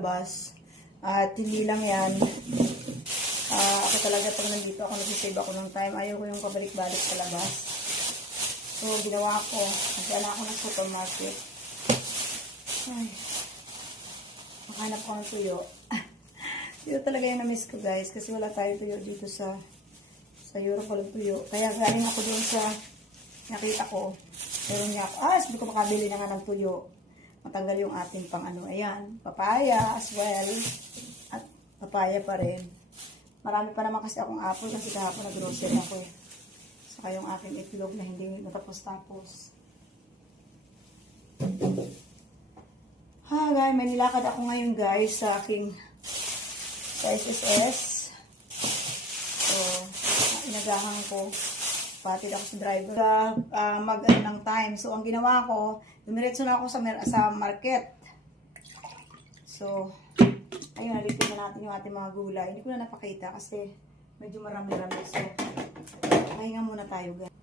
labas. At hindi lang yan. Ako talaga pag nandito ako, nag-save ako ng time. Ayaw ko yung pabalik-balik sa labas. So, ginawa ko. Nagdala ako ng supermarket. Ay. Makahanap ko ng tuyo. Dito talaga yung na-miss ko, guys. Kasi wala tayo tuyo dito sa Europe. Walang tuyo. Kaya galing ako doon sa nakita ko. Pero niya ako, sabi ko makabili na nga ng tuyo. Matanggal yung ating pang ano. Ayan, papaya as well. At papaya pa rin. Marami pa naman kasi akong apple kasi kahapon nag-grocery ako eh. Saka yung aking itlog na hindi natapos-tapos. Guys, may nilakad ako ngayon guys sa aking sa SSS. So, inagahan ko. Patid ako sa driver. Mag-ano ng time. So, ang ginawa ko, dumiretso na ako sa market. So, ayun, nalipin na natin yung ating mga gulay. Hindi ko na napakita kasi medyo marami-rami. So, pahinga muna tayo guys.